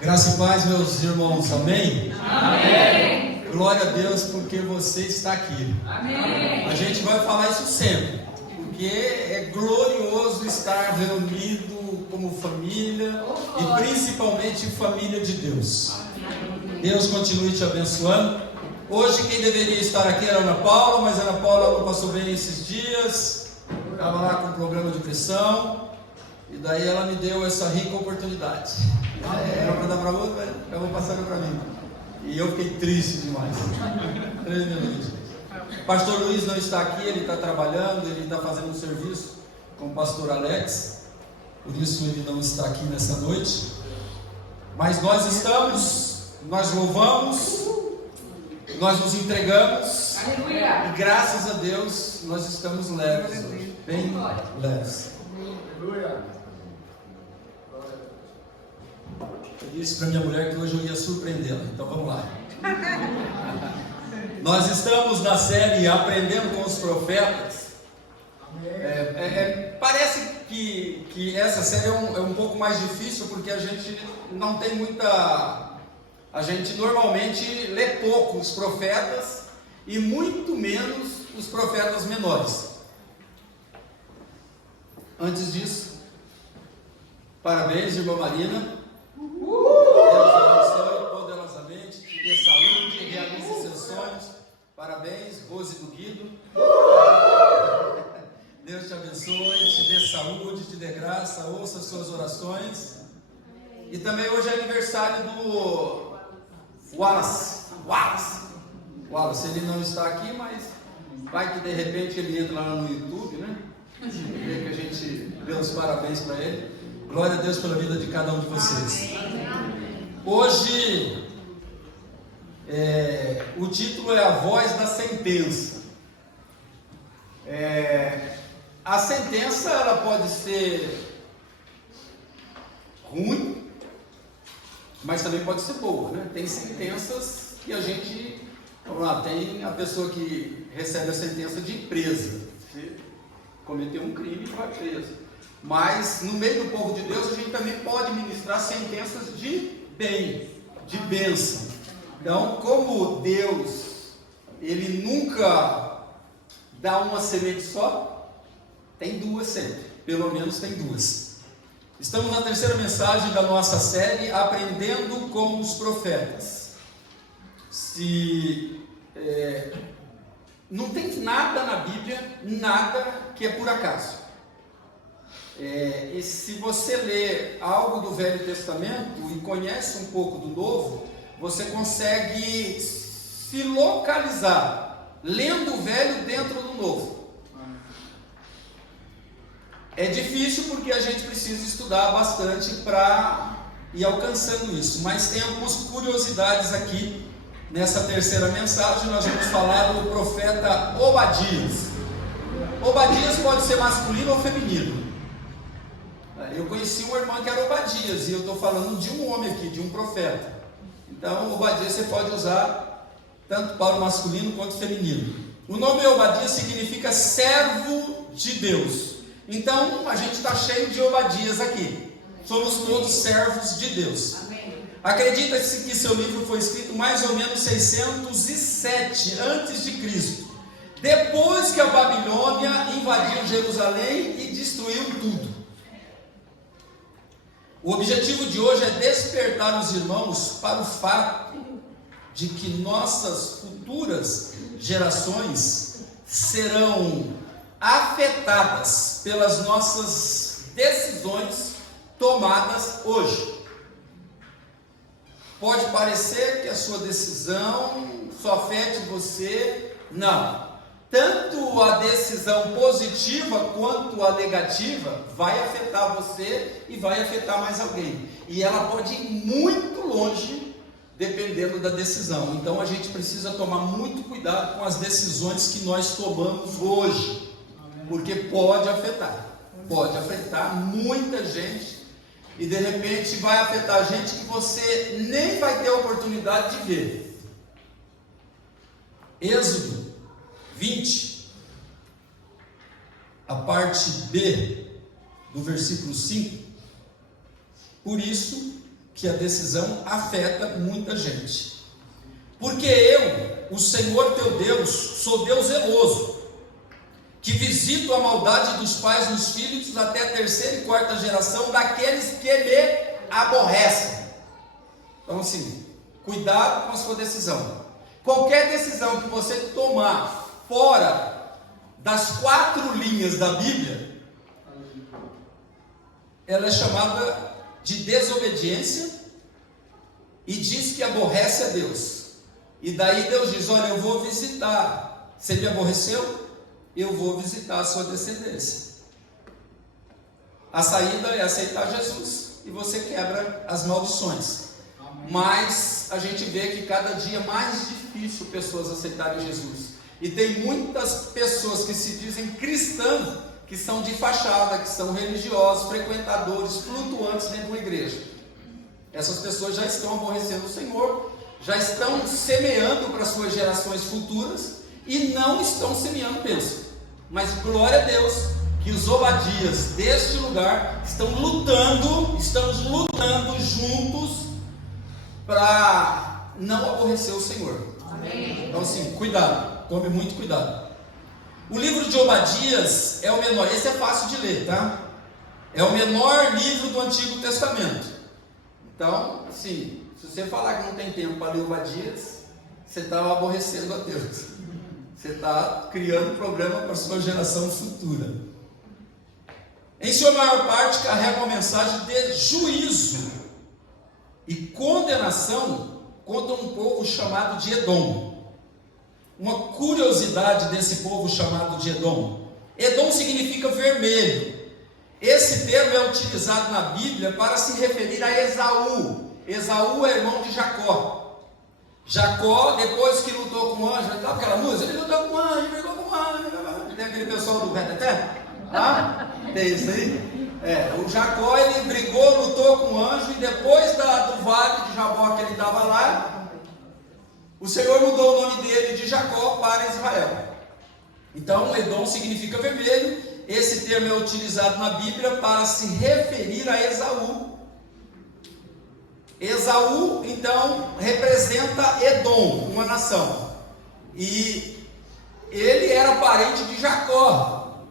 Graça e paz, meus irmãos, amém? Amém. Glória a Deus porque você está aqui. Amém. A gente vai falar isso sempre, porque é glorioso estar reunido como família e principalmente família de Deus. Deus continue te abençoando. Hoje quem deveria estar aqui era a Ana Paula, mas a Ana Paula não passou bem esses dias, estava lá com problema de pressão, e daí ela me deu essa rica oportunidade. Era para dar para outra, acabou passando para mim. E eu fiquei triste demais. Tremendo. Pastor Luiz não está aqui, ele está trabalhando, ele está fazendo um serviço com o pastor Alex, por isso ele não está aqui nessa noite. Mas nós estamos, nós louvamos, nós nos entregamos. Aleluia. E graças a Deus nós estamos leves hoje, bem leves. Aleluia. Eu disse para minha mulher que hoje eu ia surpreendê-la, então vamos lá. Nós estamos na série Aprendendo com os Profetas. Parece que essa série é um pouco mais difícil, porque a gente não tem muita... A gente normalmente lê pouco os profetas e muito menos os profetas menores. Antes disso, parabéns, irmã Marina. Deus abençoe poderosamente, te dê saúde, realize seus sonhos. Parabéns, Rose do Guido. Deus te abençoe, te dê saúde, te dê graça, ouça suas orações. E também hoje é aniversário do Wallace, ele não está aqui, mas vai que de repente ele entra lá no YouTube, né? Que a gente dê os parabéns para ele. Glória a Deus pela vida de cada um de vocês. Hoje, o título é A Voz da Sentença. A sentença, ela pode ser ruim, mas também pode ser boa, né? Tem sentenças que a gente, vamos lá, tem a pessoa que recebe a sentença de presa. Você cometeu um crime e vai preso. Mas no meio do povo de Deus a gente também pode ministrar sentenças de bem, de bênção. Então, como Deus, Ele nunca dá uma semente só, tem duas sempre, pelo menos tem duas. Estamos na terceira mensagem da nossa série, Aprendendo com os Profetas. Não tem nada na Bíblia, nada que é por acaso. E se você lê algo do Velho Testamento e conhece um pouco do Novo, você consegue se localizar lendo o Velho dentro do Novo. É difícil porque a gente precisa estudar bastante para ir alcançando isso, mas tem algumas curiosidades aqui. Nessa terceira mensagem nós vamos falar do profeta Obadias. Obadias pode ser masculino ou feminino. Eu conheci uma irmã que era Obadias, e eu estou falando de um homem aqui, de um profeta. Então, Obadias você pode usar tanto para o masculino quanto o feminino. O nome Obadias significa servo de Deus. Então, a gente está cheio de Obadias aqui. Somos todos servos de Deus. Acredita-se que seu livro foi escrito mais ou menos 607 a.C., depois que a Babilônia invadiu Jerusalém e destruiu tudo. O objetivo de hoje é despertar os irmãos para o fato de que nossas futuras gerações serão afetadas pelas nossas decisões tomadas hoje. Pode parecer que a sua decisão só afete você, não. Tanto a decisão positiva quanto a negativa vai afetar você e vai afetar mais alguém. E ela pode ir muito longe dependendo da decisão. Então a gente precisa tomar muito cuidado com as decisões que nós tomamos hoje, porque pode afetar muita gente, e de repente vai afetar gente que você nem vai ter a oportunidade de ver. Êxodo 20, a parte B do versículo 5. Por isso que a decisão afeta muita gente. Porque eu, o Senhor teu Deus, sou Deus zeloso, que visito a maldade dos pais nos filhos até a terceira e quarta geração daqueles que me aborrecem. Então assim, cuidado com a sua decisão. Qualquer decisão que você tomar fora das 4 linhas da Bíblia, ela é chamada de desobediência e diz que aborrece a Deus. E daí Deus diz: olha, eu vou visitar. Você me aborreceu? Eu vou visitar a sua descendência. A saída é aceitar Jesus e você quebra as maldições. Amém. Mas a gente vê que cada dia é mais difícil pessoas aceitarem Jesus. E tem muitas pessoas que se dizem cristãs, que são de fachada, que são religiosos, frequentadores, flutuantes dentro de uma igreja. Essas pessoas já estão aborrecendo o Senhor, já estão semeando para suas gerações futuras e não estão semeando bênção. Mas glória a Deus que os Obadias deste lugar estamos lutando juntos para não aborrecer o Senhor. Amém. Então assim, cuidado, tome muito cuidado. O livro de Obadias é o menor, esse é fácil de ler, tá? É o menor livro do Antigo Testamento. Então, assim, se você falar que não tem tempo para ler Obadias, você está aborrecendo a Deus. Você está criando problema para a sua geração futura. Em sua maior parte, carrega uma mensagem de juízo e condenação contra um povo chamado de Edom. Uma curiosidade desse povo chamado de Edom: Edom significa vermelho. Esse termo é utilizado na Bíblia para se referir a Esaú. Esaú é irmão de Jacó. Jacó, depois que lutou com o anjo, sabe aquela música? Ele lutou com o anjo, brigou com o anjo. Tem aquele pessoal do Reteté? Ah, tem isso aí? O Jacó, ele brigou, lutou com o anjo, e depois do vale de Jabó que ele estava lá, o Senhor mudou o nome dele de Jacó para Israel. Então, Edom significa vermelho. Esse termo é utilizado na Bíblia para se referir a Esaú. Esaú, então, representa Edom, uma nação. E ele era parente de Jacó.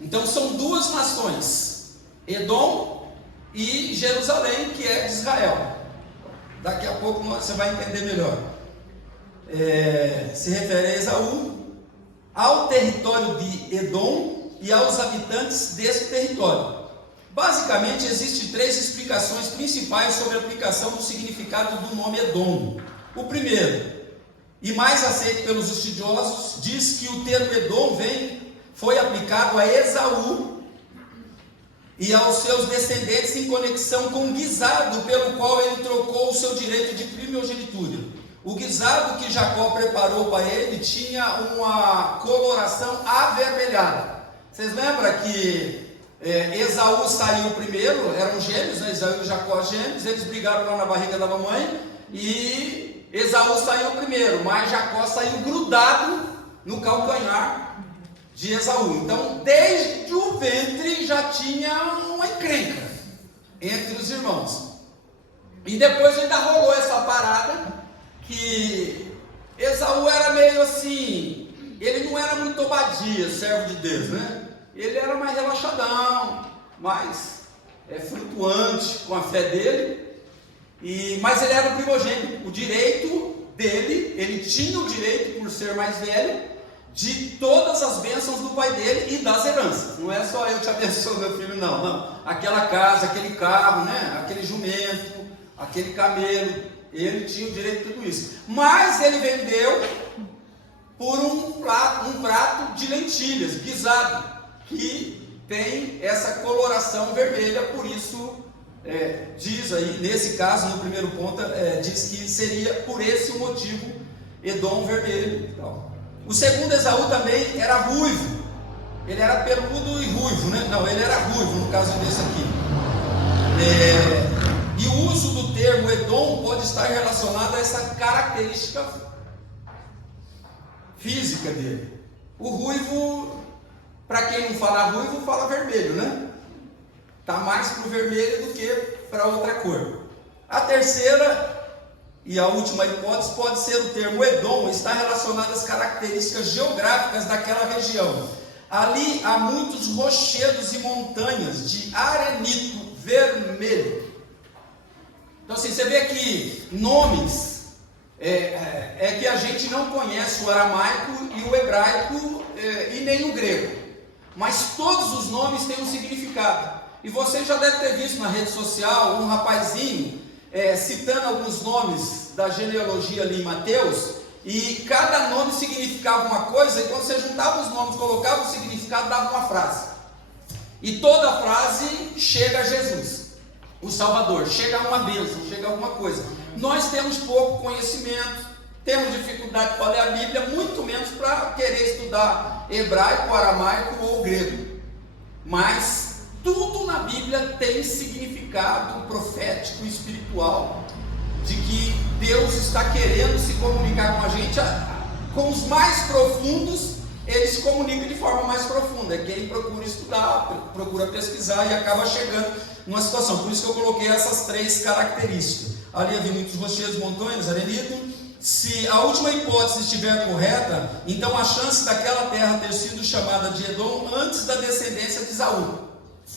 Então, são 2 nações: Edom e Jerusalém, que é de Israel. Daqui a pouco você vai entender melhor. Se refere a Esaú, ao território de Edom e aos habitantes desse território. Basicamente, existem 3 explicações principais sobre a aplicação do significado do nome Edom. O primeiro, e mais aceito pelos estudiosos, diz que o termo Edom foi aplicado a Esaú e aos seus descendentes em conexão com o guisado pelo qual ele trocou o seu direito de primogenitura. O guisado que Jacó preparou para ele tinha uma coloração avermelhada. Vocês lembram que Esaú saiu primeiro, eram gêmeos, né? Esaú e Jacó gêmeos, eles brigaram lá na barriga da mamãe, e Esaú saiu primeiro, mas Jacó saiu grudado no calcanhar de Esaú. Então, desde o ventre já tinha uma encrenca entre os irmãos. E depois ainda rolou essa parada, que Esaú era meio assim, ele não era muito Obadia, servo de Deus, né? Ele era mais relaxadão, mais flutuante com a fé dele, mas ele era o primogênito. O direito dele, ele tinha o direito, por ser mais velho, de todas as bênçãos do pai dele e das heranças. Não é só eu te abençoo, meu filho, não. Aquela casa, aquele carro, né? Aquele jumento, aquele camelo, ele tinha o direito de tudo isso. Mas ele vendeu por um prato de lentilhas, guisado, que tem essa coloração vermelha. Por isso, diz aí, nesse caso, no primeiro ponto, diz que seria por esse o motivo, Edom vermelho. Então, o segundo, Esaú, também era ruivo. Ele era peludo e ruivo, né? Não, ele era ruivo, no caso desse aqui. E o uso do termo Edom pode estar relacionado a essa característica física dele. O ruivo, para quem não fala ruivo, fala vermelho, né? Está mais para o vermelho do que para outra cor. A terceira e a última hipótese pode ser o termo Edom, está relacionado às características geográficas daquela região. Ali há muitos rochedos e montanhas de arenito vermelho. Então assim, você vê que nomes é que a gente não conhece o aramaico e o hebraico e nem o grego, mas todos os nomes têm um significado. E você já deve ter visto na rede social um rapazinho citando alguns nomes da genealogia ali em Mateus, e cada nome significava uma coisa, e quando você juntava os nomes, colocava o significado, dava uma frase. E toda a frase chega a Jesus, o Salvador, chega a uma bênção, chega a alguma coisa. Nós temos pouco conhecimento, temos dificuldade para ler a Bíblia, muito menos para querer estudar hebraico, aramaico ou grego. Mas tudo na Bíblia tem significado profético e espiritual, de que Deus está querendo se comunicar com a gente. Com os mais profundos, Ele se comunica de forma mais profunda. É quem procura estudar, procura pesquisar e acaba chegando numa situação. Por isso que eu coloquei essas três características. Ali havia muitos rochedos, montanhas, arenito. Se a última hipótese estiver correta, então a chance daquela terra ter sido chamada de Edom antes da descendência de Esaú,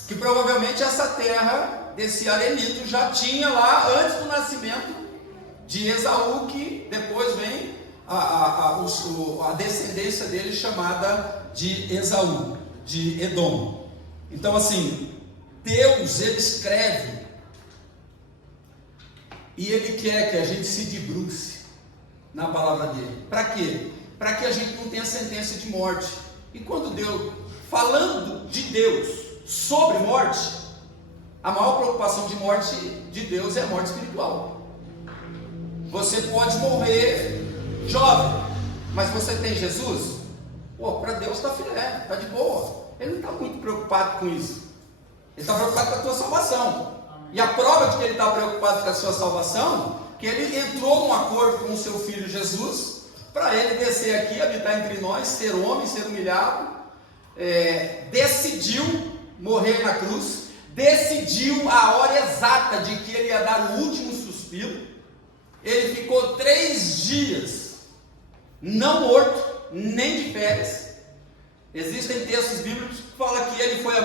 que provavelmente essa terra desse arenito já tinha lá antes do nascimento de Esaú, que depois vem a descendência dele chamada de Esaú, de Edom. Então assim, Deus, Ele escreve e Ele quer que a gente se debruce na palavra dele. Para quê? Para que a gente não tenha sentença de morte. E quando Deus, falando de Deus sobre morte, a maior preocupação de morte de Deus é a morte espiritual. Você pode morrer jovem, mas você tem Jesus? Para Deus está filé, está de boa. Ele não está muito preocupado com isso. Ele está preocupado com a tua salvação. E a prova de que ele está preocupado com a sua salvação, que ele entrou num acordo com o seu filho Jesus, para ele descer aqui, habitar entre nós, ser homem, ser humilhado, decidiu morrer na cruz, decidiu a hora exata de que ele ia dar o último suspiro. Ele ficou 3 dias não morto, nem de férias. Existem textos bíblicos que falam que ele foi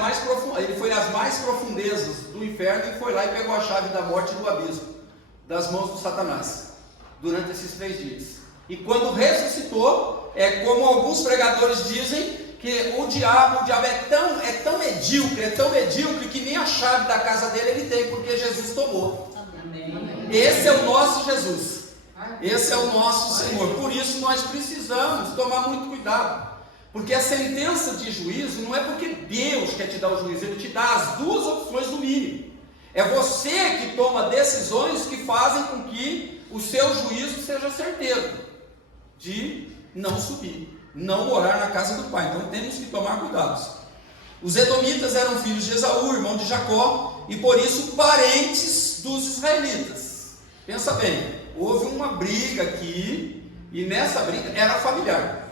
às mais profundezas do inferno e foi lá e pegou a chave da morte e do abismo das mãos do Satanás durante esses 3 dias. E quando ressuscitou, como alguns pregadores dizem, que o diabo é tão medíocre que nem a chave da casa dele ele tem, porque Jesus tomou. Amém. Esse é o nosso Jesus, esse é o nosso Senhor. Por isso nós precisamos tomar muito cuidado, porque a sentença de juízo não é porque Deus quer te dar o juízo, Ele te dá as duas opções do mínimo. É você que toma decisões que fazem com que o seu juízo seja certeiro, de não subir, não morar na casa do pai. Então temos que tomar cuidados. Os edomitas eram filhos de Esaú, irmão de Jacó, e por isso parentes dos israelitas. Pensa bem, houve uma briga aqui, e nessa briga era familiar.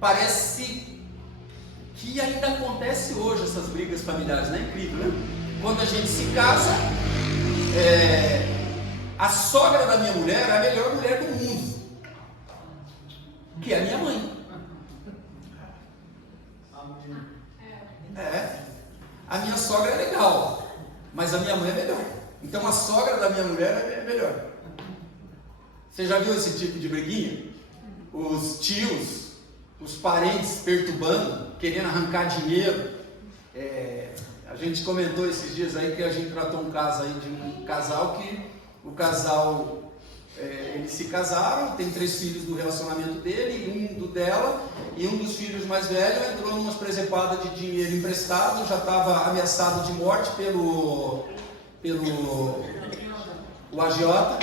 Parece que ainda acontece hoje essas brigas familiares, não é incrível, né? Quando a gente se casa, a sogra da minha mulher é a melhor mulher do mundo, que é a minha mãe. A minha sogra é legal, mas a minha mãe é melhor. Então a sogra da minha mulher é melhor. Você já viu esse tipo de briguinha? Os tios, os parentes perturbando, querendo arrancar dinheiro. A gente comentou esses dias aí que a gente tratou um caso aí de um casal que o casal eles se casaram, tem 3 filhos do relacionamento dele, um do dela, e um dos filhos mais velho entrou numa presepada de dinheiro emprestado, já estava ameaçado de morte pelo agiota,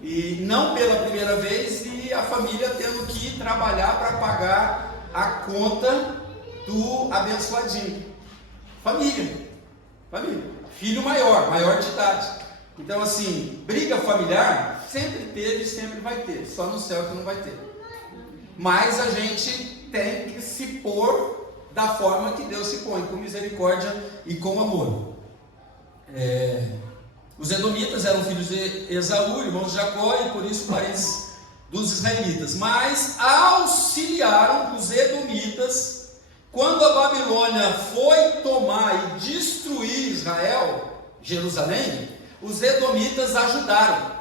e não pela primeira vez, e a família tendo que trabalhar para pagar a conta do abençoadinho. Família, filho maior de idade. Então assim, briga familiar sempre teve e sempre vai ter, só no céu que não vai ter. Mas a gente tem que se pôr da forma que Deus se põe, com misericórdia e com amor. Os edomitas eram filhos de Esaú, irmãos de Jacó, e por isso parentes dos israelitas. Mas auxiliaram os edomitas quando a Babilônia foi tomar e destruir Israel, Jerusalém. Os edomitas ajudaram.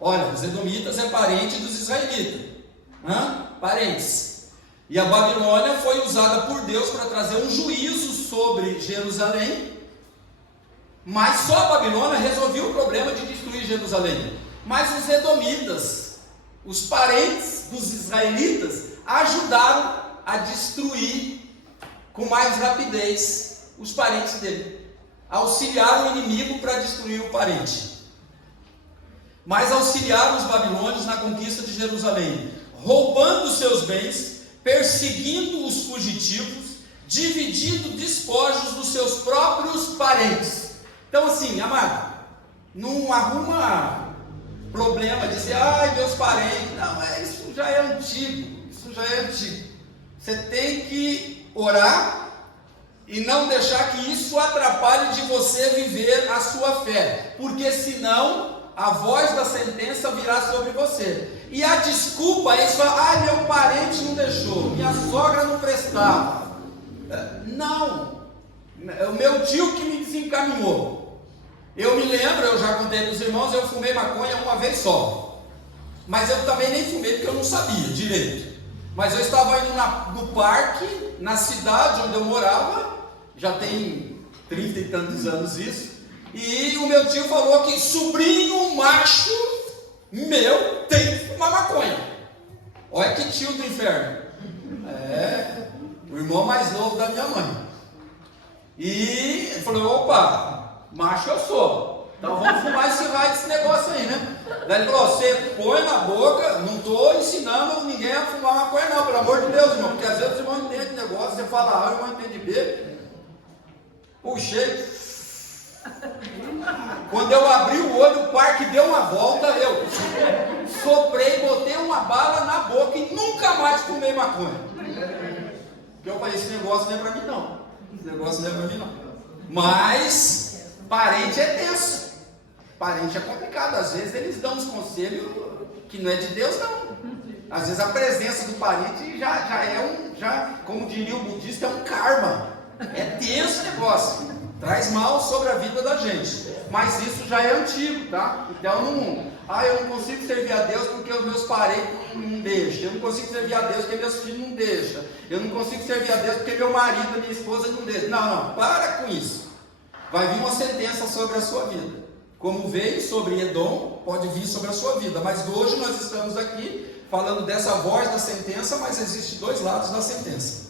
Olha, os edomitas é parente dos israelitas, parentes. E a Babilônia foi usada por Deus para trazer um juízo sobre Jerusalém. Mas só a Babilônia resolveu o problema de destruir Jerusalém. Mas os edomitas, os parentes dos israelitas, ajudaram a destruir com mais rapidez os parentes dele. Auxiliaram o inimigo para destruir o parente. Mas auxiliaram os babilônios na conquista de Jerusalém, roubando seus bens, perseguindo os fugitivos, dividindo despojos dos seus próprios parentes. Então assim, amado, não arruma problema de dizer, ai, meus parentes. Não, isso já é antigo. Você tem que orar e não deixar que isso atrapalhe de você viver a sua fé, porque senão a voz da sentença virá sobre você. E a desculpa é isso, ai, meu parente não deixou, minha sogra não prestava. Não, o meu tio que me desencaminhou. Eu me lembro, eu já contei para os irmãos, eu fumei maconha uma vez só. Mas eu também nem fumei porque eu não sabia direito. Mas eu estava indo no parque, na cidade onde eu morava, já tem 30 e tantos anos isso, e o meu tio falou que sobrinho macho meu tem que fumar maconha. Olha que tio do inferno. É, o irmão mais novo da minha mãe. E ele falou, opa, macho eu sou, então vamos fumar esse negócio aí, né? Daí ele falou, você põe na boca, não estou ensinando ninguém a fumar maconha não, pelo amor de Deus, irmão, porque às vezes os irmãos entendem negócio, você fala A, o irmão entende B. Puxei, quando eu abri o olho, o parque deu uma volta, eu soprei, botei uma bala na boca e nunca mais fumei maconha. Porque eu falei, esse negócio não é para mim não, mas parente é tenso, parente é complicado, às vezes eles dão uns conselhos que não é de Deus não, às vezes a presença do parente já é como diria o budista, é um karma. É tenso o negócio, traz mal sobre a vida da gente, mas isso já é antigo, tá? Então eu não consigo servir a Deus porque os meus parentes não deixam, eu não consigo servir a Deus porque meus filhos não deixam, eu não consigo servir a Deus porque meu marido, minha esposa não deixam. Não, para com isso. Vai vir uma sentença sobre a sua vida, como veio sobre Edom, pode vir sobre a sua vida, mas hoje nós estamos aqui falando dessa voz da sentença, mas existem dois lados da sentença.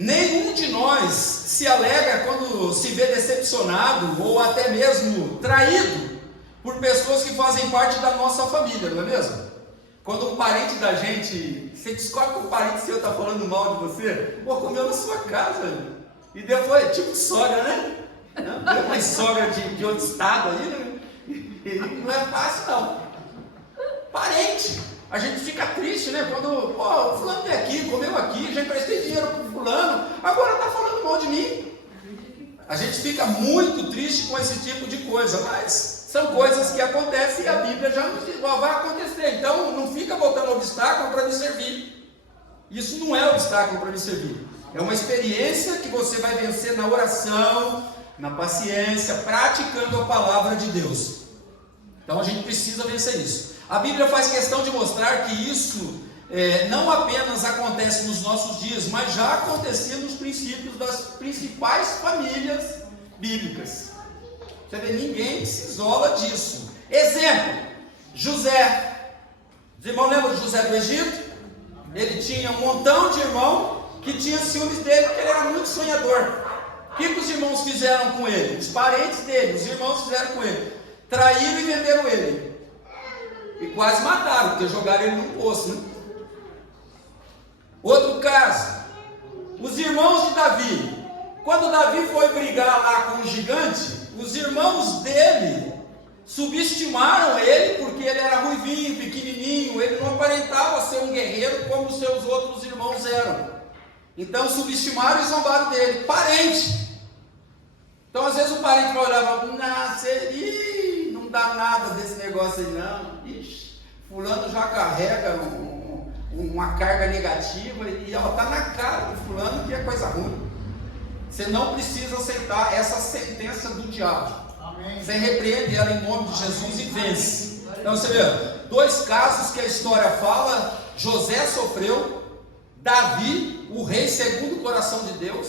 Nenhum de nós se alegra quando se vê decepcionado ou até mesmo traído por pessoas que fazem parte da nossa família, não é mesmo? Quando um parente da gente, você descobre que um parente seu está falando mal de você, comeu na sua casa, e depois, tipo sogra, né? Tem uma sogra de outro estado aí, né? E não é fácil não. Parente. A gente fica triste, né? Quando, o fulano veio aqui, comeu aqui, já emprestei dinheiro para o fulano, agora está falando mal de mim. A gente fica muito triste com esse tipo de coisa, mas são coisas que acontecem e a Bíblia já nos diz, vai acontecer. Então não fica botando obstáculo para me servir. Isso não é obstáculo para me servir. É uma experiência que você vai vencer na oração, na paciência, praticando a palavra de Deus. Então a gente precisa vencer isso. A Bíblia faz questão de mostrar que isso não apenas acontece nos nossos dias, mas já acontecia nos princípios das principais famílias bíblicas. Você vê, ninguém se isola disso. Exemplo, José. Os irmãos lembram de José do Egito? Ele tinha um montão de irmão que tinha ciúmes dele, porque ele era muito sonhador. O que os irmãos fizeram com ele? Os parentes dele, os irmãos fizeram com ele? Traíram e venderam ele. E quase mataram, porque jogaram ele num poço, né? Outro caso, os irmãos de Davi. Quando Davi foi brigar lá com o gigante, os irmãos dele subestimaram ele, porque ele era ruivinho, pequenininho, ele não aparentava ser um guerreiro como os seus outros irmãos eram. Então subestimaram e zombaram dele. Parente. Então às vezes o parente vai olhar e vai falar, não dá nada desse negócio aí não. Ixi, fulano já carrega uma carga negativa e ela está na cara do fulano que é coisa ruim. Você não precisa aceitar essa sentença do diabo. Amém. Você repreende ela em nome de Jesus e vence. Então você vê, 2 casos que a história fala: José sofreu, Davi, o rei segundo o coração de Deus,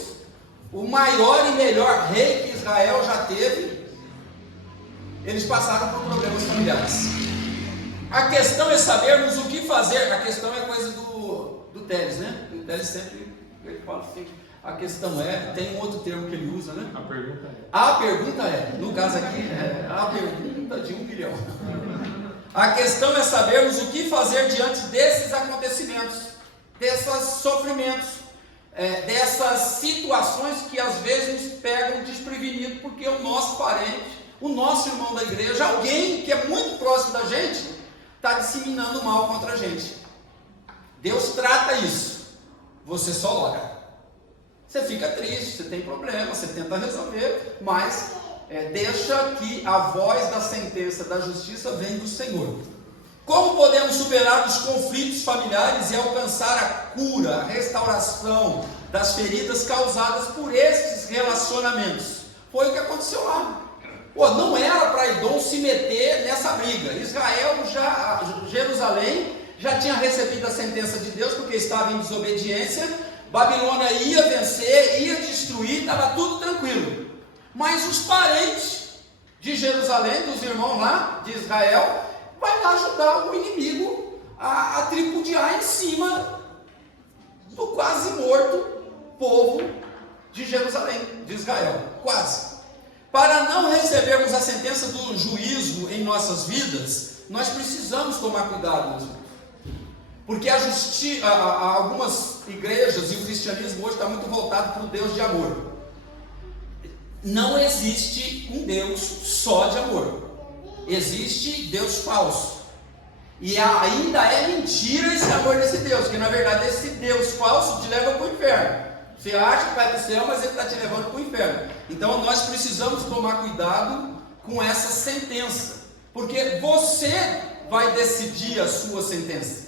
o maior e melhor rei que Israel já teve, eles passaram por problemas familiares. A questão é sabermos o que fazer. A questão é coisa do Teles, né? O Teles sempre ele fala assim, a questão é, tem um outro termo que ele usa, né? A pergunta é, no caso aqui, é a pergunta de 1 bilhão. A questão é sabermos o que fazer diante desses acontecimentos, desses sofrimentos, dessas situações que às vezes nos pegam desprevenidos, porque o nosso parente, o nosso irmão da igreja, alguém que é muito próximo da gente, está disseminando mal contra a gente. Deus trata isso. Você só ora. Você fica triste, você tem problema, você tenta resolver, mas deixa que a voz da sentença da justiça vem do Senhor. Como podemos superar os conflitos familiares e alcançar a cura, a restauração das feridas causadas por estes relacionamentos? Foi o que aconteceu lá. Não era para Edom se meter nessa briga. Jerusalém já tinha recebido a sentença de Deus porque estava em desobediência. Babilônia ia vencer, ia destruir, estava tudo tranquilo. Mas os parentes de Jerusalém, dos irmãos lá de Israel, vai lá ajudar o inimigo a tripudiar em cima do quase morto povo de Jerusalém, de Israel, quase. Para não recebermos a sentença do juízo em nossas vidas, nós precisamos tomar cuidado, meus irmãos. Porque algumas igrejas e o cristianismo hoje está muito voltado para o Deus de amor. Não existe um Deus só de amor. Existe Deus falso. E ainda é mentira esse amor desse Deus, porque na verdade esse Deus falso te leva para o inferno. Você acha que vai para o céu, mas ele está te levando para o inferno. Então nós precisamos tomar cuidado com essa sentença, porque você vai decidir a sua sentença.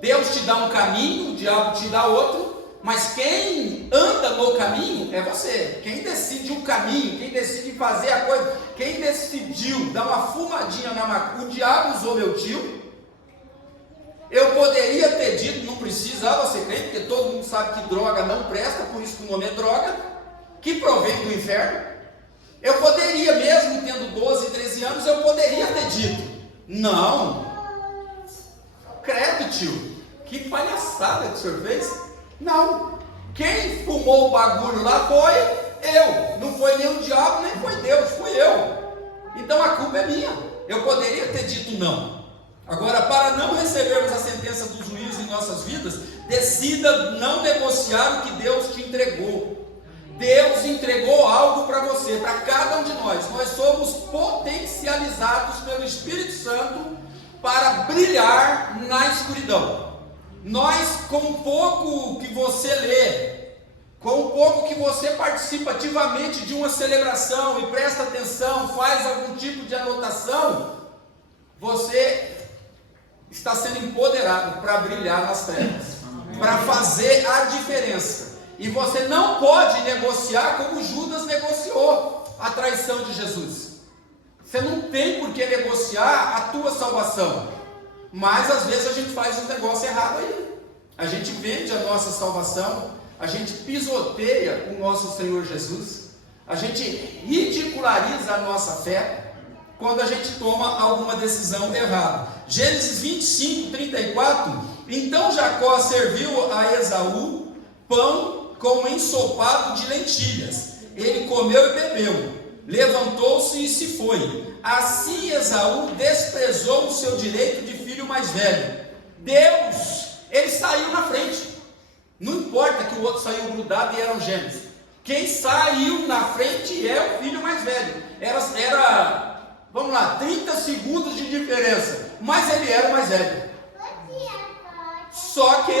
Deus te dá um caminho, o diabo te dá outro, mas quem anda no caminho é você. Quem decide o caminho, quem decide fazer a coisa, quem decidiu dar uma fumadinha na macumba. O diabo usou meu tio. Eu poderia ter dito, não precisava ser crente, porque todo mundo sabe que droga não presta, por isso que o nome é droga, que provém do inferno. Eu poderia, mesmo tendo 12, 13 anos, eu poderia ter dito, não, credo tio, que palhaçada que o senhor fez? Não, quem fumou o bagulho lá foi eu, não foi nem o diabo, nem foi Deus, fui eu. Então a culpa é minha, eu poderia ter dito não. Agora, para não recebermos a sentença do juízo em nossas vidas, decida não negociar o que Deus te entregou. Deus entregou algo para você, para cada um de nós. Nós somos potencializados pelo Espírito Santo para brilhar na escuridão. Nós, com pouco que você lê, com pouco que você participa ativamente de uma celebração e presta atenção, faz algum tipo de anotação, você está sendo empoderado para brilhar nas trevas, para fazer a diferença. E você não pode negociar como Judas negociou a traição de Jesus. Você não tem por que negociar a tua salvação. Mas às vezes a gente faz um negócio errado aí. A gente vende a nossa salvação, a gente pisoteia o nosso Senhor Jesus, a gente ridiculariza a nossa fé quando a gente toma alguma decisão errada. Gênesis 25, 34. Então Jacó serviu a Esaú pão com ensopado de lentilhas. Ele comeu e bebeu, levantou-se e se foi. Assim Esaú desprezou o seu direito de filho mais velho. Deus, ele saiu na frente. Não importa que o outro saiu grudado e eram gêmeos. Quem saiu na frente é o filho mais velho. Era, vamos lá, 30 segundos de diferença. Mas ele era o mais velho. Só que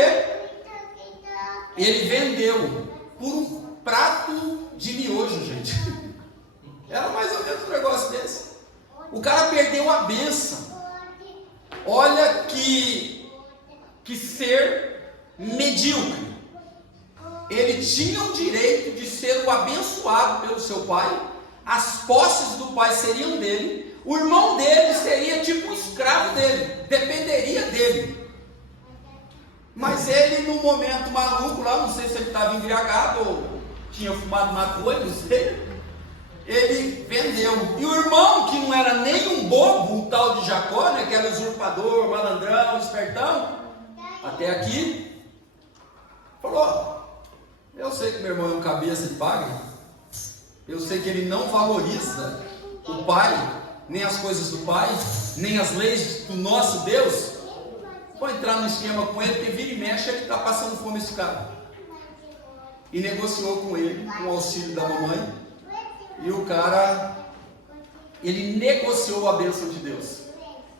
ele vendeu por um prato de miojo, gente. Era mais ou menos um negócio desse. O cara perdeu a bênção. Olha que ser medíocre. Ele tinha o direito de ser o abençoado pelo seu pai. As posses do pai seriam dele. O irmão dele seria tipo um escravo dele, dependeria dele. Mas ele, num momento maluco lá, não sei se ele estava embriagado ou tinha fumado maconha, não sei, ele vendeu. E o irmão, que não era nem um bobo, o tal de Jacó, né, que era usurpador, malandrão, espertão, até aqui, falou: eu sei que meu irmão é um cabeça de bagre, eu sei que ele não valoriza o pai, nem as coisas do pai, nem as leis do nosso Deus. Vou entrar no esquema com ele, porque vira e mexe, ele está passando fome esse cara. E negociou com ele, com o auxílio da mamãe. E o cara, ele negociou a bênção de Deus.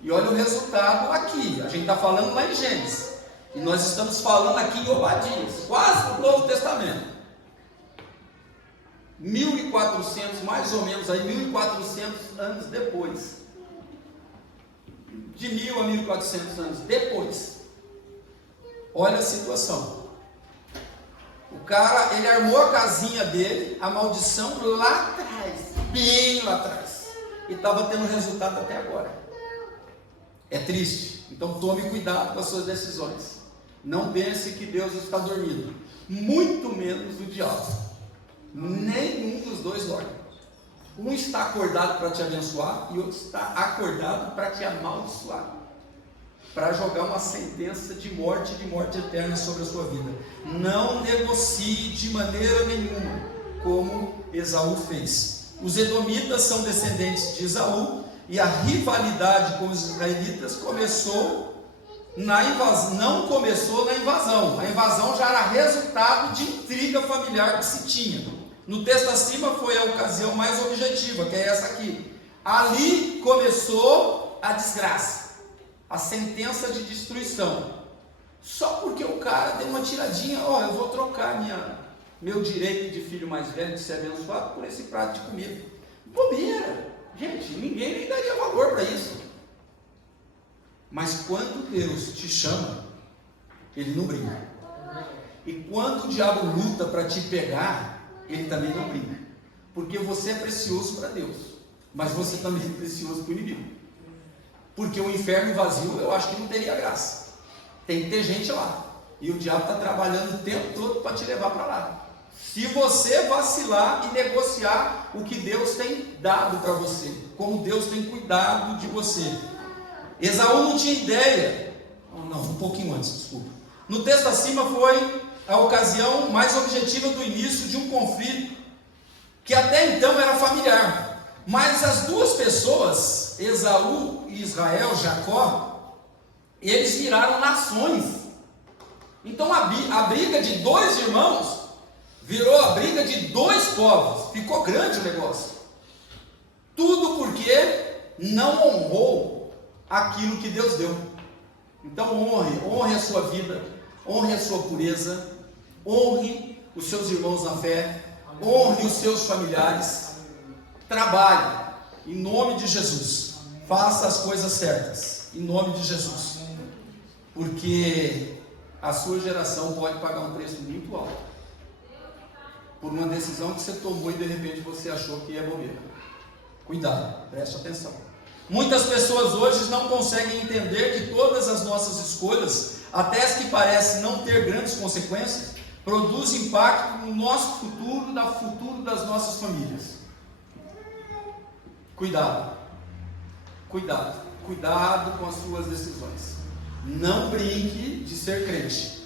E olha o resultado aqui. A gente está falando lá em Gênesis. E nós estamos falando aqui em Obadias, quase no Novo Testamento. 1400, mais ou menos, aí 1400 anos depois. De 1000 a 1400 anos depois. Olha a situação. O cara, ele armou a casinha dele, a maldição lá atrás, bem lá atrás. E estava tendo resultado até agora. É triste. Então tome cuidado com as suas decisões. Não pense que Deus está dormindo. Muito menos o diabo. Nenhum dos dois dorme. Um está acordado para te abençoar e outro está acordado para te amaldiçoar, para jogar uma sentença de morte eterna sobre a sua vida. Não negocie de maneira nenhuma, como Esaú fez. Os edomitas são descendentes de Esaú e a rivalidade com os israelitas começou na invasão. Não começou na invasão. A invasão já era resultado de intriga familiar que se tinha. No texto acima foi a ocasião mais objetiva, que é essa aqui. Ali começou a desgraça, a sentença de destruição. Só porque o cara deu uma tiradinha: ó, eu vou trocar meu direito de filho mais velho de ser abençoado por esse prato de comida. Bobeira, gente, ninguém nem daria valor para isso. Mas quando Deus te chama, Ele não brinca. E quando o diabo luta para te pegar, ele também não brinca, porque você é precioso para Deus, mas você também é precioso para o inimigo, porque o inferno vazio, eu acho que não teria graça. Tem que ter gente lá, e o diabo está trabalhando o tempo todo para te levar para lá, se você vacilar e negociar o que Deus tem dado para você, como Deus tem cuidado de você. Esaú não tinha ideia, um pouquinho antes, desculpa. No texto acima foi a ocasião mais objetiva do início de um conflito que até então era familiar, mas as duas pessoas, Esaú e Israel, Jacó, eles viraram nações. Então a briga de dois irmãos virou a briga de dois povos. Ficou grande o negócio. Tudo porque não honrou aquilo que Deus deu. Então honre a sua vida, honre a sua pureza, honre os seus irmãos na fé, honre os seus familiares, trabalhe em nome de Jesus, faça as coisas certas em nome de Jesus, porque a sua geração pode pagar um preço muito alto por uma decisão que você tomou e de repente você achou que ia bobeira. Cuidado, preste atenção. Muitas pessoas hoje não conseguem entender que todas as nossas escolhas, até as que parecem não ter grandes consequências, produzem impacto no nosso futuro, no futuro das nossas famílias. Cuidado, cuidado, cuidado com as suas decisões. Não brinque de ser crente.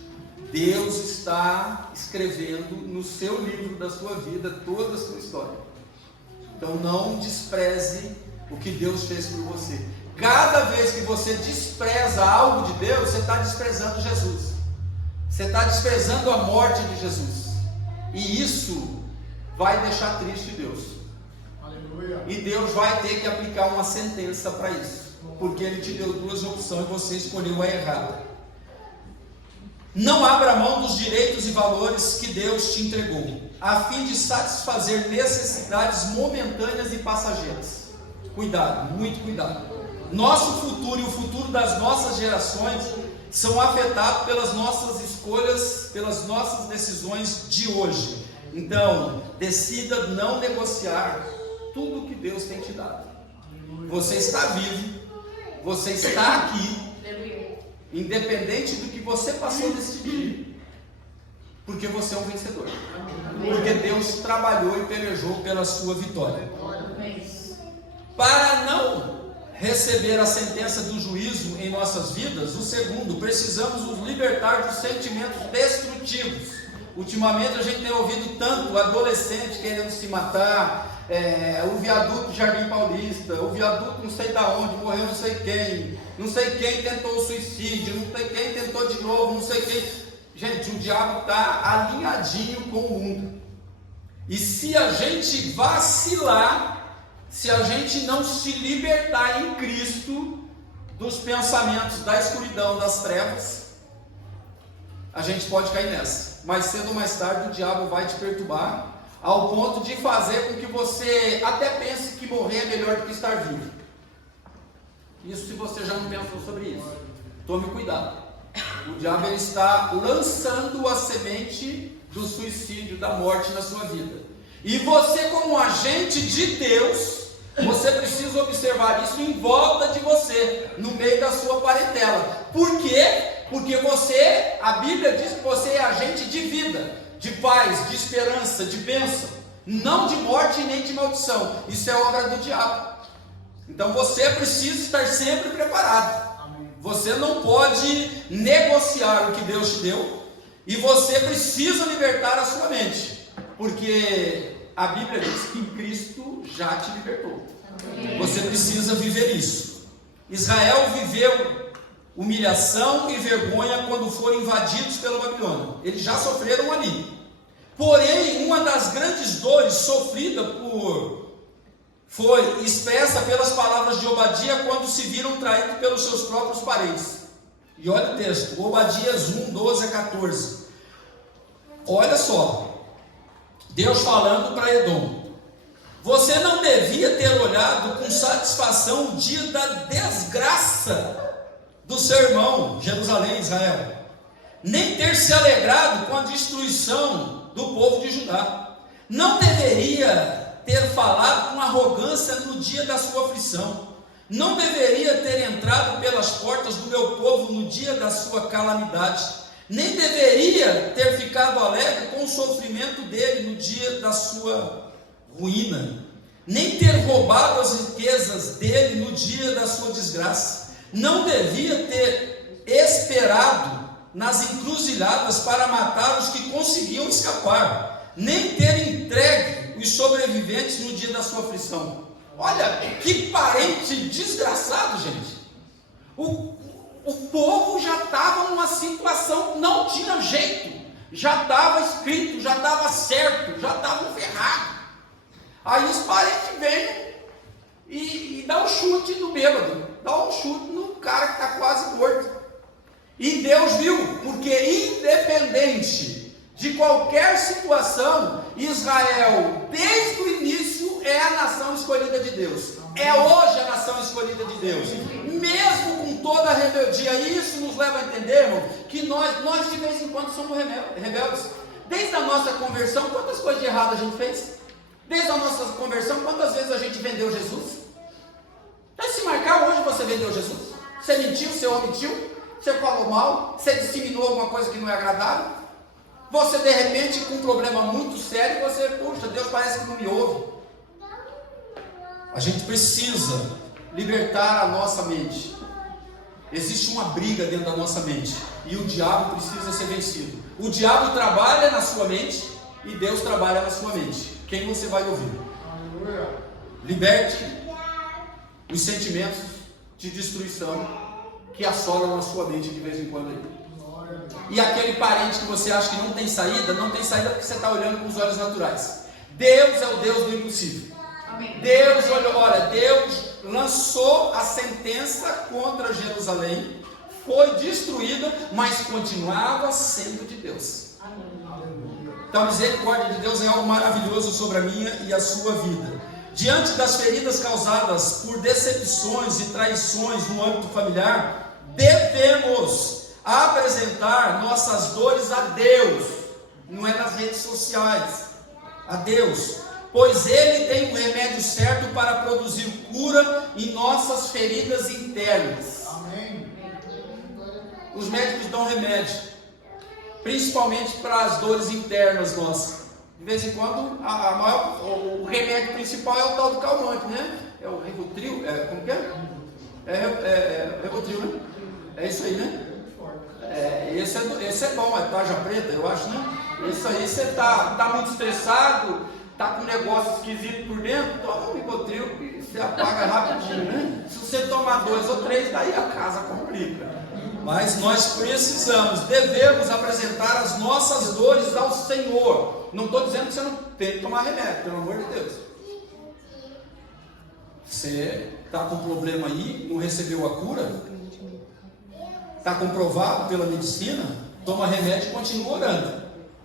Deus está escrevendo no seu livro da sua vida toda a sua história. Então não despreze o que Deus fez por você. Cada vez que você despreza algo de Deus, você está desprezando Jesus. Você está desprezando a morte de Jesus. E isso vai deixar triste Deus. Aleluia. E Deus vai ter que aplicar uma sentença para isso, porque Ele te deu duas opções e você escolheu a errada. Não abra mão dos direitos e valores que Deus te entregou, a fim de satisfazer necessidades momentâneas e passageiras. Cuidado, muito cuidado. Nosso futuro e o futuro das nossas gerações são afetados pelas nossas escolhas, pelas nossas decisões de hoje. Então, decida não negociar tudo que Deus tem te dado. Você está vivo, você está aqui, independente do que você passou nesse dia, porque você é um vencedor. Porque Deus trabalhou e pelejou pela sua vitória. Para não receber a sentença do juízo em nossas vidas, o segundo, precisamos nos libertar dos sentimentos destrutivos. Ultimamente a gente tem ouvido tanto adolescente querendo se matar, o viaduto Jardim Paulista, o viaduto não sei da onde, morreu não sei quem tentou suicídio, não sei quem tentou de novo, não sei quem. Gente, o diabo está alinhadinho com o mundo. E se a gente vacilar, se a gente não se libertar em Cristo dos pensamentos da escuridão, das trevas, a gente pode cair nessa. Mais cedo ou mais tarde o diabo vai te perturbar, ao ponto de fazer com que você até pense que morrer é melhor do que estar vivo. Isso se você já não pensou sobre isso. Tome cuidado. O diabo ele está lançando a semente do suicídio, da morte na sua vida. E você, como agente de Deus, você precisa observar isso em volta de você, no meio da sua parentela. Por quê? Porque você, a Bíblia diz que você é agente de vida, de paz, de esperança, de bênção, não de morte nem de maldição. Isso é obra do diabo. Então você precisa estar sempre preparado. Você não pode negociar o que Deus te deu, e você precisa libertar a sua mente, porque a Bíblia diz que Cristo já te libertou. Você precisa viver isso. Israel viveu humilhação e vergonha quando foram invadidos pela Babilônia. Eles já sofreram ali. Porém, uma das grandes dores sofrida foi expressa pelas palavras de Obadias quando se viram traídos pelos seus próprios parentes. E olha o texto, Obadias 1, 12 a 14. Olha só, Deus falando para Edom: você não devia ter olhado com satisfação o dia da desgraça do seu irmão, Jerusalém, Israel, nem ter se alegrado com a destruição do povo de Judá. Não deveria ter falado com arrogância no dia da sua aflição. Não deveria ter entrado pelas portas do meu povo no dia da sua calamidade. Nem deveria ter ficado alegre com o sofrimento dele no dia da sua ruína. Nem ter roubado as riquezas dele no dia da sua desgraça. Não devia ter esperado nas encruzilhadas para matar os que conseguiam escapar. Nem ter entregue os sobreviventes no dia da sua aflição. Olha, que parente desgraçado, gente. O povo já estava numa situação, não tinha jeito, já estava escrito, já estava certo, já estava ferrado. Aí os parentes vêm e dá um chute no bêbado, dá um chute no cara que está quase morto. E Deus viu, porque independente de qualquer situação, Israel, desde o início, é a nação escolhida de Deus. É hoje a nação escolhida de Deus. Mesmo com toda a rebeldia, isso nos leva a entender, irmão, que nós de vez em quando somos rebeldes. Desde a nossa conversão, quantas coisas de errado a gente fez? Desde a nossa conversão, quantas vezes a gente vendeu Jesus? Mas se marcar hoje, você vendeu Jesus? Você mentiu, você omitiu? Você falou mal? Você disseminou alguma coisa que não é agradável? Você de repente com um problema muito sério, você, puxa, Deus parece que não me ouve. A gente precisa libertar a nossa mente. Existe uma briga dentro da nossa mente, e o diabo precisa ser vencido. O diabo trabalha na sua mente, e Deus trabalha na sua mente. Quem você vai ouvir? Liberte os sentimentos de destruição que assolam na sua mente de vez em quando aí. E aquele parente que você acha que não tem saída porque você está olhando com os olhos naturais. Deus é o Deus do impossível. Deus olhou, olha, Deus lançou a sentença contra Jerusalém, foi destruída, mas continuava sendo de Deus. Então a misericórdia de Deus é algo maravilhoso sobre a minha e a sua vida. diante das feridas causadas por decepções e traições no âmbito familiar, devemos apresentar nossas dores a Deus, não é nas redes sociais, a Deus, pois Ele tem o remédio certo para produzir cura em nossas feridas internas. Amém. Os médicos dão remédio, principalmente para as dores internas nossas. De vez em quando, o remédio principal é o tal do calmante, né? É o Rivotril, como que é? É Rivotril, né? É isso aí, né? Esse é bom, é tarja preta, eu acho, né? Isso aí, você tá muito estressado, tá com um negócio esquisito por dentro, toma um Rivotril que você apaga rapidinho, né? Se você tomar 2 ou 3, daí a casa complica. Mas nós devemos apresentar as nossas dores ao Senhor. Não estou dizendo que você não tem que tomar remédio, pelo amor de Deus. Você está com problema aí, não recebeu a cura, está comprovado pela medicina, toma remédio e continua orando.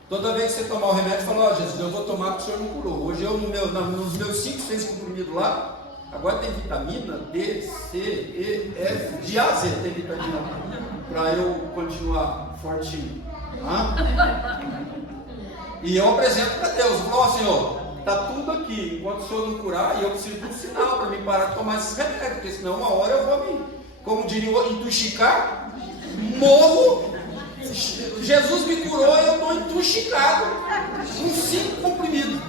Toda vez que você tomar o remédio, fala: Jesus, eu vou tomar porque o Senhor não curou. Hoje eu, nos meus 5, 6 comprimidos lá, agora tem vitamina D, C, E, F, de A a Z tem vitamina para eu continuar fortinho. E eu apresento para Deus, eu falo: Senhor, está tudo aqui, enquanto o Senhor não curar, e eu preciso de um sinal para mim parar de tomar esses remédios, porque senão uma hora eu vou me, como diria o intoxicar, morro. Jesus me curou e eu estou intoxicado com 5 comprimidos.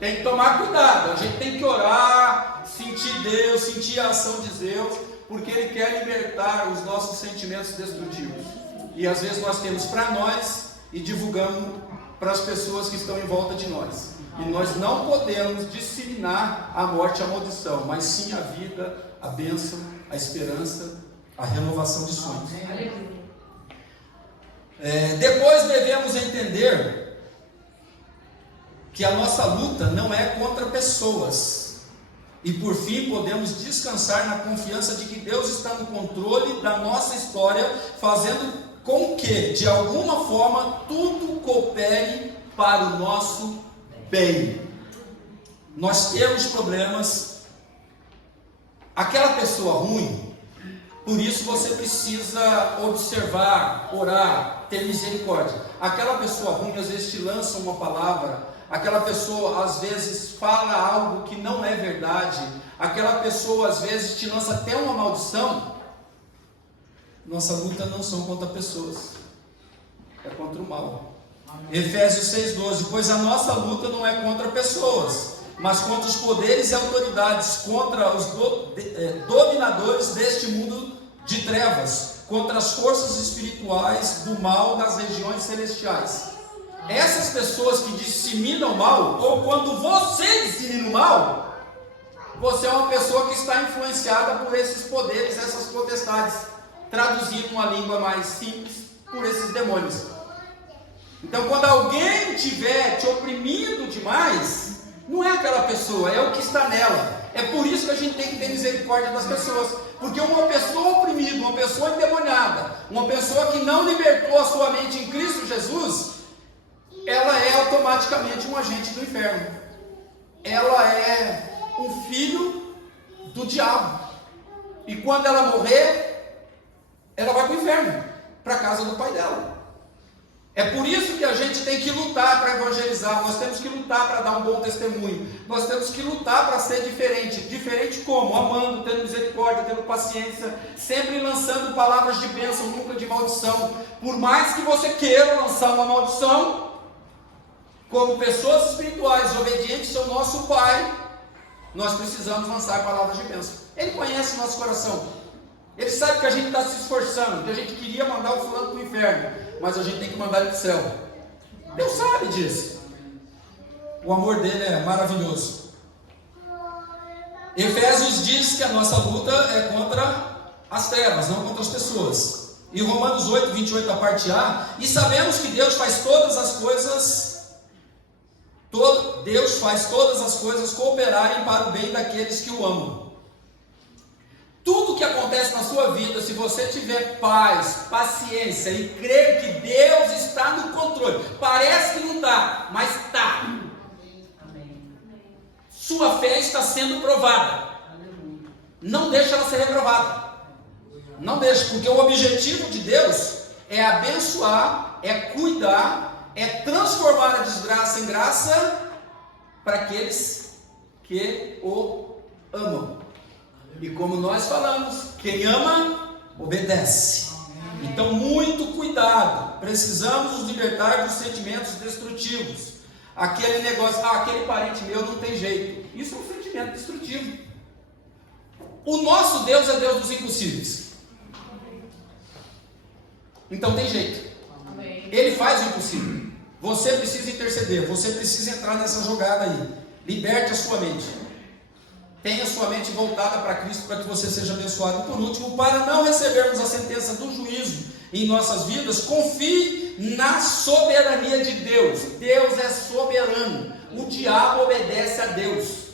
Tem que tomar cuidado, a gente tem que orar, sentir Deus, sentir a ação de Deus, porque Ele quer libertar os nossos sentimentos destrutivos. E às vezes nós temos para nós e divulgamos para as pessoas que estão em volta de nós. E nós não podemos disseminar a morte e a maldição, mas sim a vida, a bênção, a esperança, a renovação de sonhos. Depois devemos entender que a nossa luta não é contra pessoas. E por fim podemos descansar na confiança de que Deus está no controle da nossa história, fazendo com que, de alguma forma, tudo coopere para o nosso bem. Nós temos problemas. Aquela pessoa ruim, por isso você precisa observar, orar, ter misericórdia. Aquela pessoa ruim às vezes te lança uma palavra, aquela pessoa às vezes fala algo que não é verdade, aquela pessoa às vezes te lança até uma maldição. Nossa luta não são contra pessoas, é contra o mal. Efésios 6,12: pois a nossa luta não é contra pessoas, mas contra os poderes e autoridades, contra os dominadores deste mundo de trevas, contra as forças espirituais do mal nas regiões celestiais. Essas pessoas que disseminam o mal, ou quando você dissemina o mal, você é uma pessoa que está influenciada por esses poderes, essas potestades, traduzindo uma língua mais simples, por esses demônios. Então, quando alguém estiver te oprimindo demais, não é aquela pessoa, é o que está nela. É por isso que a gente tem que ter misericórdia das pessoas, porque uma pessoa oprimida, uma pessoa endemoniada, uma pessoa que não libertou a sua mente em Cristo Jesus, ela é automaticamente um agente do inferno. Ela é um filho do diabo. E quando ela morrer, ela vai para o inferno, para a casa do pai dela. É por isso que a gente tem que lutar para evangelizar, nós temos que lutar para dar um bom testemunho, nós temos que lutar para ser diferente. Diferente como? Amando, tendo misericórdia, tendo paciência, sempre lançando palavras de bênção, nunca de maldição. Por mais que você queira lançar uma maldição, como pessoas espirituais obedientes ao nosso Pai, nós precisamos lançar palavras de bênção. Ele conhece o nosso coração. Ele sabe que a gente está se esforçando, que a gente queria mandar o fulano para o inferno, mas a gente tem que mandar ele para o céu. Deus sabe disso. O amor dele é maravilhoso. Efésios diz que a nossa luta é contra as trevas, não contra as pessoas. E Romanos 8, 28, a parte A: e sabemos que Deus faz todas as coisas cooperarem para o bem daqueles que o amam. Tudo que acontece na sua vida, se você tiver paz, paciência e crer que Deus está no controle, parece que não está, mas está. sua fé está sendo provada. Não deixa ela ser reprovada. Não deixa, porque o objetivo de Deus é abençoar, é cuidar, é transformar a desgraça em graça para aqueles que o amam. E como nós falamos, quem ama, obedece. Então, muito cuidado. Precisamos nos libertar dos sentimentos destrutivos. Aquele negócio, aquele parente meu não tem jeito. Isso é um sentimento destrutivo. O nosso Deus é Deus dos impossíveis. Então tem jeito. Ele faz o impossível. Você precisa interceder. Você precisa entrar nessa jogada aí. Liberte a sua mente. Tenha sua mente voltada para Cristo, para que você seja abençoado. E por último, para não recebermos a sentença do juízo em nossas vidas, confie na soberania de Deus. Deus é soberano. O diabo obedece a Deus.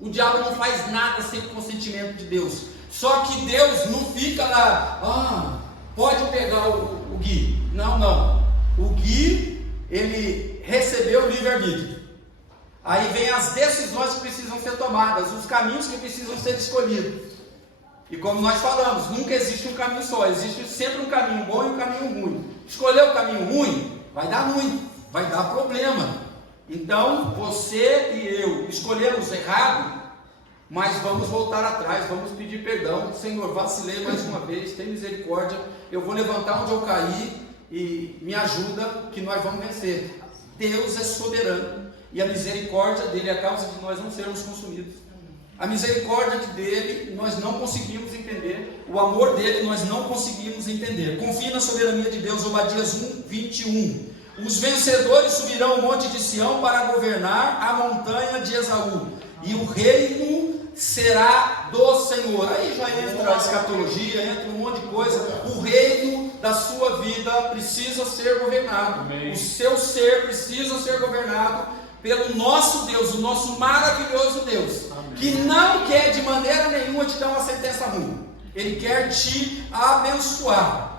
O diabo não faz nada sem o consentimento de Deus. Só que Deus não fica lá, pode pegar o Gui. Não. O Gui, ele recebeu o livre-arbítrio. Aí vem as decisões que precisam ser tomadas, os caminhos que precisam ser escolhidos. E como nós falamos, nunca existe um caminho só, existe sempre um caminho bom e um caminho ruim. Escolher o caminho ruim, vai dar ruim, vai dar problema. Então, você e eu escolhemos errado, mas vamos voltar atrás, vamos pedir perdão. Senhor, vacilei mais uma vez, tem misericórdia, eu vou levantar onde eu caí e me ajuda que nós vamos vencer. Deus é soberano. E a misericórdia dele é a causa de nós não sermos consumidos. A misericórdia dele nós não conseguimos entender. O amor dele nós não conseguimos entender. Confie na soberania de Deus. Obadias 1:21. Os vencedores subirão ao monte de Sião para governar a montanha de Esaú. E o reino será do Senhor. Aí já entra a escatologia, entra um monte de coisa. O reino da sua vida precisa ser governado. Amém. O seu ser precisa ser governado pelo nosso Deus, o nosso maravilhoso Deus. Amém. Que não quer de maneira nenhuma te dar uma sentença ruim. Ele quer te abençoar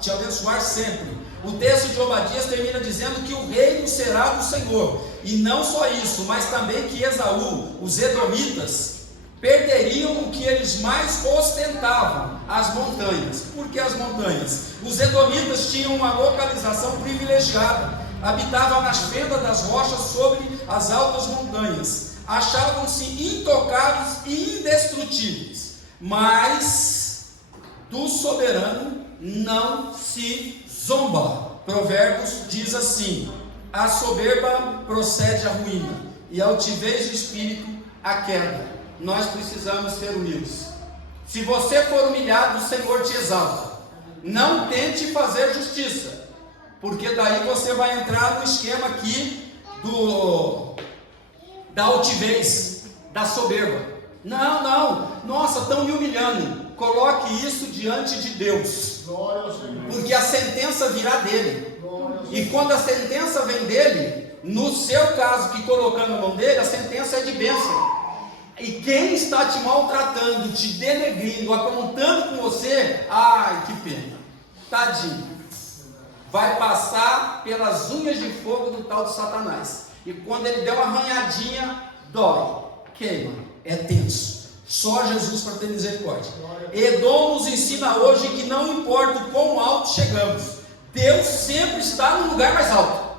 sempre. O texto de Obadias termina dizendo que o reino será do Senhor. E não só isso, mas também que Esaú, os edomitas, perderiam o que eles mais ostentavam, as montanhas. Por que as montanhas? Os edomitas tinham uma localização privilegiada. Habitavam nas fendas das rochas sobre as altas montanhas. Achavam-se intocáveis e indestrutíveis. Mas do soberano não se zomba. Provérbios diz assim: a soberba procede à ruína, e a altivez de espírito à queda. Nós precisamos ser humildes. Se você for humilhado, o Senhor te exalta. Não tente fazer justiça, porque daí você vai entrar no esquema aqui da altivez, da soberba. Não, nossa, estão me humilhando. Coloque isso diante de Deus, porque a sentença virá dele. E quando a sentença vem dele, no seu caso, que colocando a mão dele, a sentença é de bênção. E quem está te maltratando, te denegrindo, apontando com você, ai que pena, tadinho, vai passar pelas unhas de fogo do tal de Satanás. E quando ele der uma arranhadinha, dói, queima, é tenso. Só Jesus para ter misericórdia. Edom nos ensina hoje que não importa o quão alto chegamos, Deus sempre está no lugar mais alto.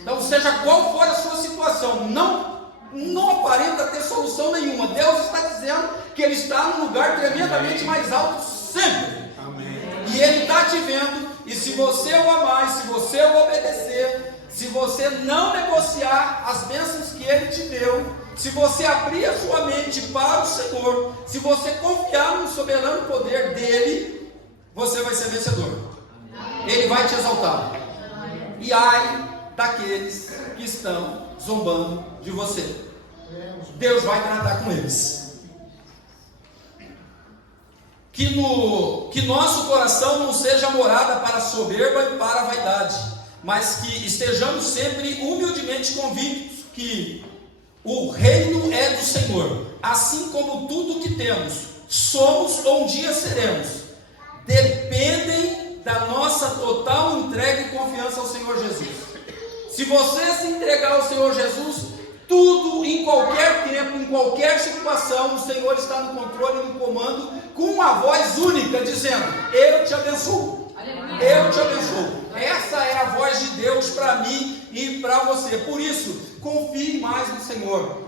Então, seja qual for a sua situação, não aparenta ter solução nenhuma. Deus está dizendo que Ele está num lugar tremendamente mais alto sempre. Amém. E Ele está te vendo. E se você o amar, e se você o obedecer, se você não negociar as bênçãos que Ele te deu, se você abrir a sua mente para o Senhor, se você confiar no soberano poder dEle, você vai ser vencedor. Ele vai te exaltar. E ai daqueles que estão zombando de você. Deus vai tratar com eles. Que nosso coração não seja morada para a soberba e para a vaidade, mas que estejamos sempre humildemente convictos que o reino é do Senhor, assim como tudo que temos, somos ou um dia seremos, dependem da nossa total entrega e confiança ao Senhor Jesus. Se você se entregar ao Senhor Jesus, Tudo, em qualquer tempo, em qualquer situação, o Senhor está no controle e no comando, com uma voz única, dizendo: eu te abençoo, eu te abençoo. Essa é a voz de Deus para mim e para você. Por isso, confie mais no Senhor.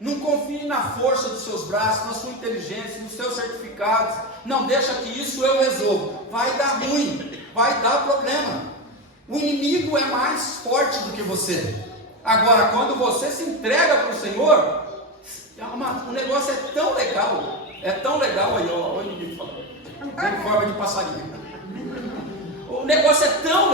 Não confie na força dos seus braços, na sua inteligência, nos seus certificados. Não deixa que isso eu resolvo. Vai dar ruim, vai dar problema. O inimigo é mais forte do que você. Agora, quando você se entrega para o Senhor, o negócio é tão legal aí, ó, o inimigo falando, em forma de passarinho. O negócio é tão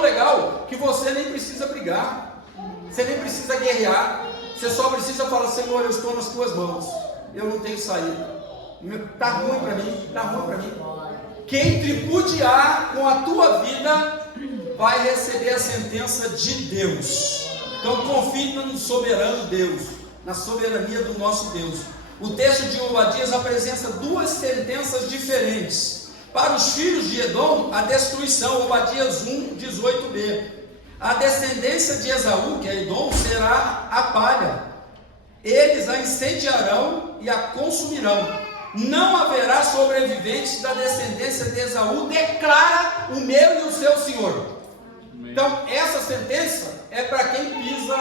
legal, que você nem precisa brigar, você nem precisa guerrear, você só precisa falar: Senhor, eu estou nas tuas mãos, eu não tenho saída, está ruim para mim, Quem tripudiar com a tua vida vai receber a sentença de Deus. Então confie no soberano Deus, na soberania do nosso Deus. O texto de Obadias apresenta duas sentenças diferentes. Para os filhos de Edom, a destruição, Obadias 1, 18b. A descendência de Esaú, que é Edom, será a palha. Eles a incendiarão e a consumirão. Não haverá sobreviventes da descendência de Esaú, declara o meu e o seu Senhor. Então, essa sentença é para quem pisa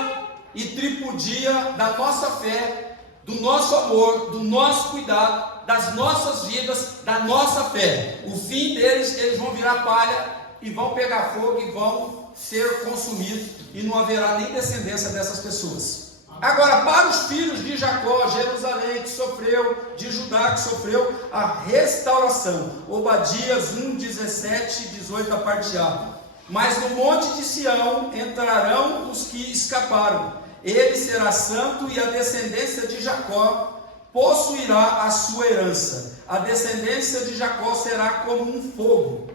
e tripudia da nossa fé, do nosso amor, do nosso cuidado, das nossas vidas, da nossa fé. O fim deles, eles vão virar palha e vão pegar fogo e vão ser consumidos, e não haverá nem descendência dessas pessoas. Agora, para os filhos de Jacó, Jerusalém que sofreu, de Judá que sofreu a restauração. Obadias 1, 17 e 18, a parte A. Mas no monte de Sião entrarão os que escaparam. Ele será santo e a descendência de Jacó possuirá a sua herança. A descendência de Jacó será como um fogo,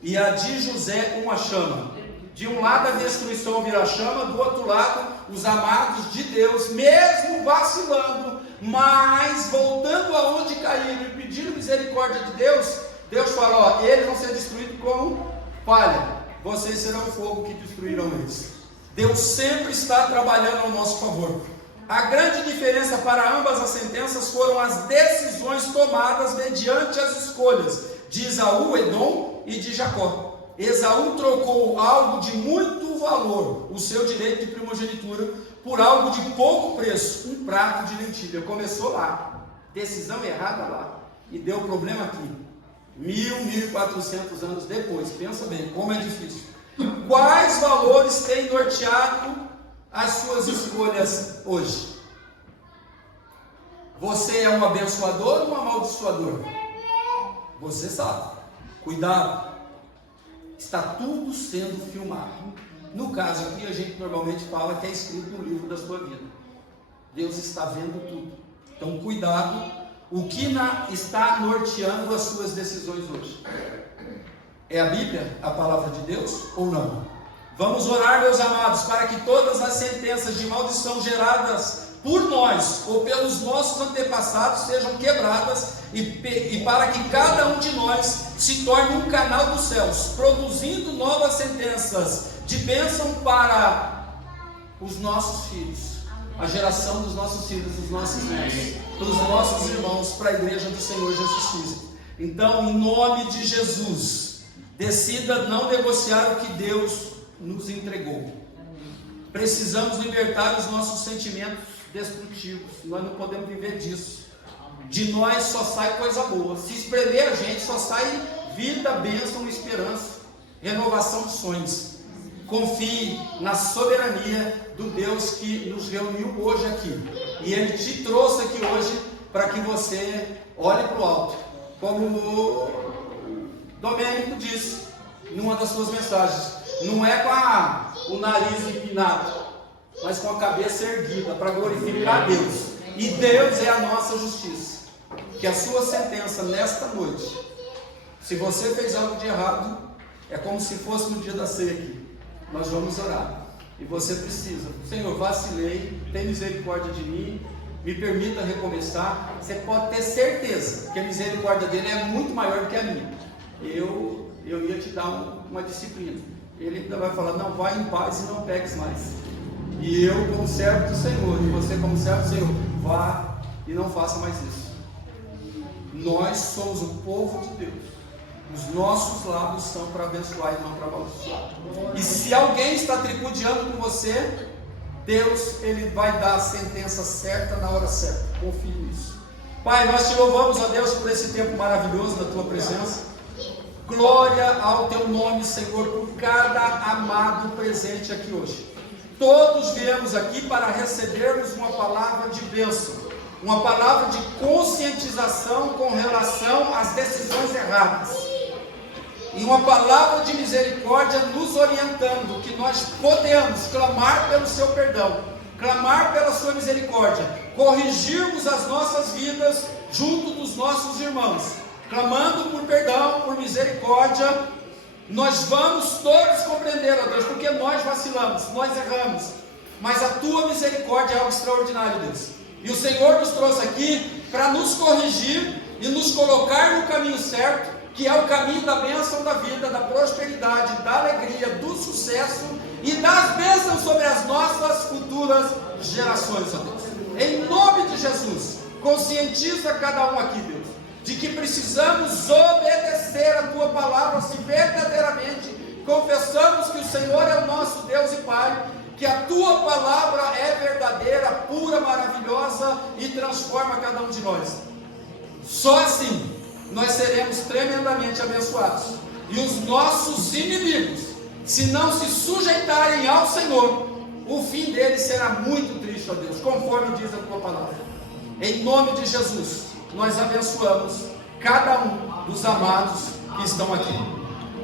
e a de José uma chama. De um lado a destruição virá chama, do outro lado os amados de Deus, mesmo vacilando, mas voltando aonde caíram e pedindo misericórdia de Deus, Deus fala: ó, eles vão ser destruídos com palha, vocês serão o fogo que destruirão eles. Deus sempre está trabalhando ao nosso favor. A grande diferença para ambas as sentenças foram as decisões tomadas mediante as escolhas de Esaú, Edom e de Jacó. Esaú trocou algo de muito valor, o seu direito de primogenitura, por algo de pouco preço, um prato de lentilha. Começou lá, decisão errada lá, e deu problema aqui. 1.400 anos depois, pensa bem, como é difícil. Quais valores têm norteado as suas escolhas hoje? Você é um abençoador ou um amaldiçoador? Você sabe. Cuidado. Está tudo sendo filmado. No caso aqui, a gente normalmente fala que é escrito no livro da sua vida. Deus está vendo tudo. Então, cuidado. O que está norteando as suas decisões hoje? É a Bíblia, a palavra de Deus, ou não? Vamos orar, meus amados, para que todas as sentenças de maldição geradas por nós ou pelos nossos antepassados sejam quebradas, e para que cada um de nós se torne um canal dos céus, produzindo novas sentenças de bênção para os nossos filhos, a geração dos nossos filhos, dos nossos netos, dos nossos irmãos, para a igreja do Senhor Jesus Cristo. Então, em nome de Jesus, decida não negociar o que Deus nos entregou. Precisamos libertar os nossos sentimentos destrutivos. Nós não podemos viver disso. De nós só sai coisa boa. Se espremer a gente, só sai vida, bênção, esperança, renovação de sonhos. Confie na soberania do Deus que nos reuniu hoje aqui, e Ele te trouxe aqui hoje para que você olhe para o alto, como o Domênico disse numa das suas mensagens. Não é com o nariz empinado, mas com a cabeça erguida, para glorificar a Deus. E Deus é a nossa justiça. Que a sua sentença nesta noite, se você fez algo de errado, é como se fosse no dia da ceia aqui. Nós vamos orar. E você precisa: Senhor, vacilei, tem misericórdia de mim, me permita recomeçar. Você pode ter certeza que a misericórdia dele é muito maior do que a minha. Eu ia te dar uma disciplina. Ele ainda vai falar: não, vai em paz e não peques mais. E eu, como servo do Senhor, e você, como servo do Senhor, vá e não faça mais isso. Nós somos o povo de Deus. Os nossos lábios são para abençoar e não para amaldiçoar. E se alguém está tripudiando com você, Deus, Ele vai dar a sentença certa na hora certa. Confie nisso. Pai, nós te louvamos, ó Deus, por esse tempo maravilhoso da Tua presença. Glória ao Teu nome, Senhor, por cada amado presente aqui hoje. Todos viemos aqui para recebermos uma palavra de bênção, uma palavra de conscientização com relação às decisões erradas, e uma palavra de misericórdia nos orientando que nós podemos clamar pelo seu perdão, clamar pela sua misericórdia, corrigirmos as nossas vidas junto dos nossos irmãos, clamando por perdão, por misericórdia. Nós vamos todos compreender, ó Deus, porque nós vacilamos, nós erramos, mas a tua misericórdia é algo extraordinário, Deus. E o Senhor nos trouxe aqui para nos corrigir e nos colocar no caminho certo, que é o caminho da bênção da vida, da prosperidade, da alegria, do sucesso e das bênçãos sobre as nossas futuras gerações, ó Deus. Em nome de Jesus, conscientiza cada um aqui, Deus, de que precisamos obedecer a Tua palavra se verdadeiramente confessamos que o Senhor é o nosso Deus e Pai, que a Tua palavra é verdadeira, pura, maravilhosa e transforma cada um de nós. Só assim nós seremos tremendamente abençoados, e os nossos inimigos, se não se sujeitarem ao Senhor, o fim deles será muito triste, ó Deus, conforme diz a Tua palavra. Em nome de Jesus, nós abençoamos cada um dos amados que estão aqui.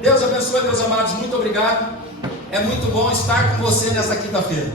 Deus abençoe, meus amados, muito obrigado. É muito bom estar com você nessa quinta-feira.